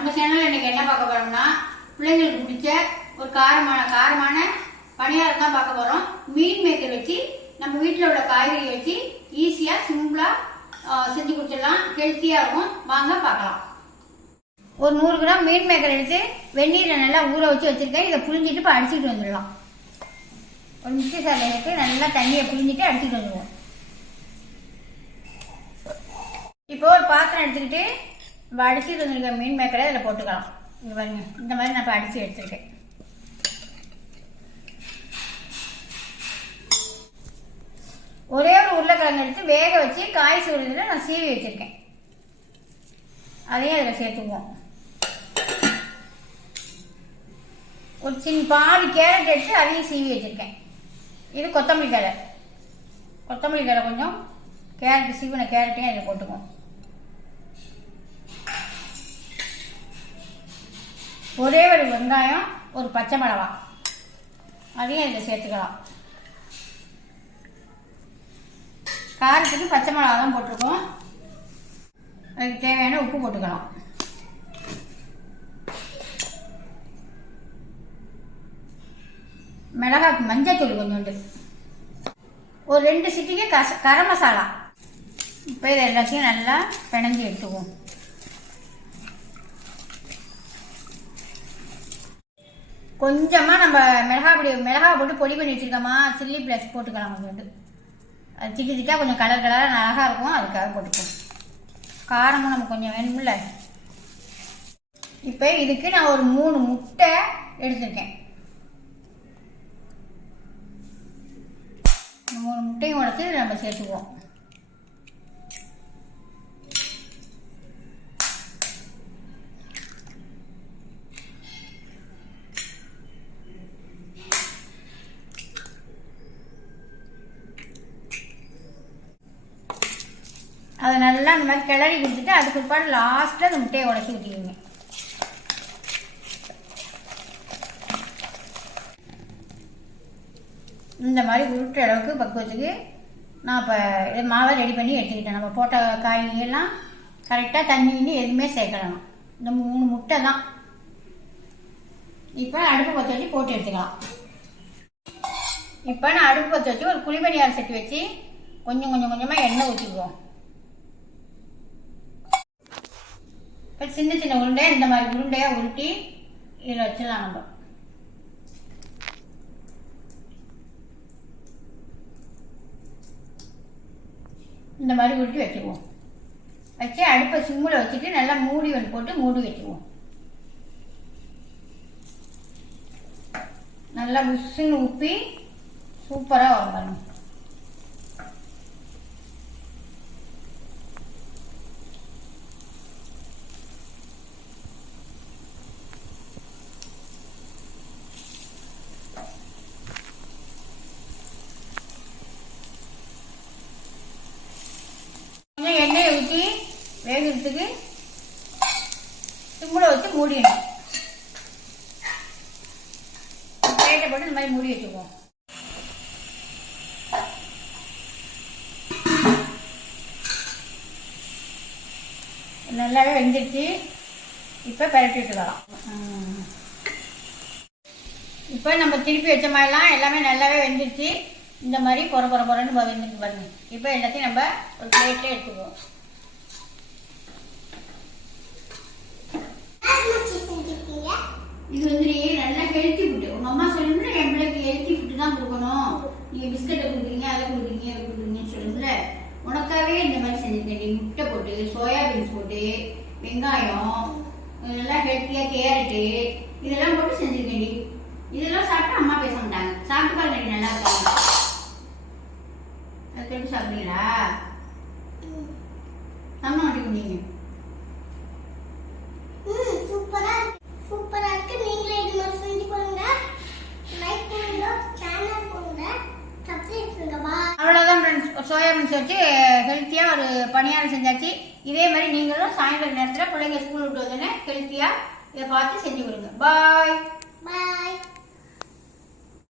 நம்ம சேனலில் இன்றைக்கி என்ன பார்க்க போகிறோம்னா, பிள்ளைங்களுக்கு பிடிச்ச ஒரு காரமான பணியாரம் தான் பார்க்க போகிறோம். மீன் மேக்கர் வச்சு நம்ம வீட்டில் உள்ள காய்கறி வச்சு ஈஸியாக சிம்பிளாக செஞ்சு கொடுத்துடலாம். ஹெல்த்தியாக இருக்கும். வாங்க பார்க்கலாம். ஒரு 100 கிராம் மீன் மேக்கர் எடுத்து வெந்நீரில் நல்லா ஊற வச்சு வச்சுருக்கேன். இதை புழிஞ்சிட்டு இப்போ அடிச்சுட்டு வந்துடலாம். ஒரு மிக்சி சாரில் எடுத்து நல்லா தண்ணியை புழிஞ்சிட்டு அடிச்சுட்டு வந்துடுவோம். இப்போ ஒரு பாத்திரம் எடுத்துக்கிட்டு நம்ம அடிச்சுட்டு வந்துருக்க மீன் மேக்கரை அதில் போட்டுக்கலாம். இங்கே பாருங்க, இந்த மாதிரி நான் இப்போ அடித்து எடுத்துருக்கேன். ஒரே ஒரு உருளைக்கிழங்கு எடுத்து வேக வச்சு காய் சூடுல நான் சீவி வச்சுருக்கேன். அதையும் அதில் சேர்த்துக்குவோம். ஒரு சின்ன பாதி கேரட் எடுத்து அதையும் சீவி வச்சுருக்கேன். இது கொத்தமல்லி தழை கொஞ்சம் கேரட் சீவின கேரட்டையும் அதில் போட்டுக்குவோம். ஒரே ஒரு வெங்காயம், ஒரு பச்சை மிளகாய் அதையும் இதில் சேர்த்துக்கலாம். காரத்துக்கு பச்சை மிளகா தான் போட்டிருக்கோம். அதுக்கு தேவையான உப்பு போட்டுக்கலாம். மிளகாய் மஞ்சத்தூள் கொஞ்சோண்டு, ஒரு 2 சிட்டிக்கு கரம் மசாலா. இப்போ இதை எல்லாத்தையும் நல்லா பிணைஞ்சி எடுத்துக்குவோம். கொஞ்சமாக நம்ம மிளகாய் போட்டு பொடி பண்ணி வச்சுருக்கோமா, சில்லி ப்ளஸ் போட்டுக்கலாம். கொஞ்சோண்டு அது திட்டா கொஞ்சம் கலராக அழகாக இருக்கும். அதுக்காக போட்டுக்குவோம். காரமும் நமக்கு கொஞ்சம் வேணும்ல. இப்போ இதுக்கு நான் ஒரு 3 முட்டை எடுத்துருக்கேன். 3 முட்டையும் உடைச்சி நம்ம சேர்த்துக்குவோம். அதை நல்லா அந்த மாதிரி கிளறி கொடுத்துட்டு அதுக்கு பிற்பாடு லாஸ்ட்டில் அந்த முட்டையை உடச்சி ஊற்றிக்கிங்க. இந்த மாதிரி உருட்டுற அளவுக்கு பக்குவத்துக்கு நான் இப்போ இதை மாவை ரெடி பண்ணி எடுத்துக்கிட்டேன். நம்ம போட்ட காய்கறியெல்லாம் கரெக்டாக தண்ணி எதுவுமே சேர்க்கலாம். இந்த 3 முட்டை தான். இப்போ அடுப்பு பற்ற வச்சு போட்டு எடுத்துக்கலாம். இப்போ நான் அடுப்பு பற்ற வச்சு ஒரு குழிமணியார் செட்டு வச்சு கொஞ்சமாக எண்ணெய் ஊற்றிக்குவோம். இப்போ சின்ன உருண்டையாக இந்த மாதிரி உருண்டையாக உருட்டி இதில் வச்சிடலாம். நம்ம இந்த மாதிரி உருட்டி வச்சுக்குவோம். வச்சு அடுப்பை சிம்மில் வச்சுட்டு நல்லா மூடி போட்டு மூடி வச்சுக்குவோம். நல்லா புஷ்ஷுன்னு உப்பி சூப்பராக வரும். எண்ணெயை ஊற்றி வேகிறதுக்கு சிம்மில் வச்சு மூடிடணும். பிளேட்டை போட்டு இந்த மாதிரி மூடி வச்சுக்குவோம். நல்லாவே வெந்துடுச்சு. இப்போ பரட்டி விட்டுக்கலாம். இப்போ நம்ம திருப்பி வச்ச மாதிரிலாம் எல்லாமே நல்லாவே வெந்துடுச்சு. இந்த மாதிரி பொறன்னு வெந்துட்டு பாருங்க. இப்போ எல்லாத்தையும் நம்ம ஒரு பிளேட்ல எடுத்துக்குவோம். இது வந்து நல்லா ஹெல்த்தி ஃபுட்டு. உங்கள் அம்மா சொல்லுங்க, என் பிள்ளைக்கு ஹெல்த்தி ஃபுட்டு தான் கொடுக்கணும். நீங்கள் பிஸ்கட்டை கொடுக்குறீங்க, அதை கொடுக்குறீங்கன்னு சொல்லுங்க. உனக்காகவே இந்த மாதிரி செஞ்சுருக்கேன். முட்டை போட்டு, சோயாபீன்ஸ் போட்டு, வெங்காயம், நல்லா ஹெல்த்தியாக கேரட்டு இதெல்லாம் போட்டு செஞ்சுருக்கேன். இதெல்லாம் சாப்பிட்டு அம்மா பேச மாட்டாங்க. சாப்பிட்டு பாருங்க, நல்லா இருக்காங்க. அது எப்படி சாப்பிடுறீங்களா? அம்மா மாட்டேங்க நீங்க. சூப்பரா இருக்கு. நீங்களே இது மாதிரி செஞ்சு பாருங்க. லைக் பண்ணுங்க, சேனல் பண்ணுங்க, சப்ஸ்கிரைப் பண்ணுங்க. அவ்வளோதான் ஃப்ரெண்ட்ஸ். சோயாபீன்ஸ் வச்சு ஹெல்த்தியாக ஒரு பணியாரம் செஞ்சாச்சு. இதே மாதிரி நீங்களும் சாயந்தரம் நேரத்தில் பிள்ளைங்க ஸ்கூல் விட்டு வந்தோடனே ஹெல்த்தியாக இதை பார்த்து செஞ்சு கொடுங்க. பாய்.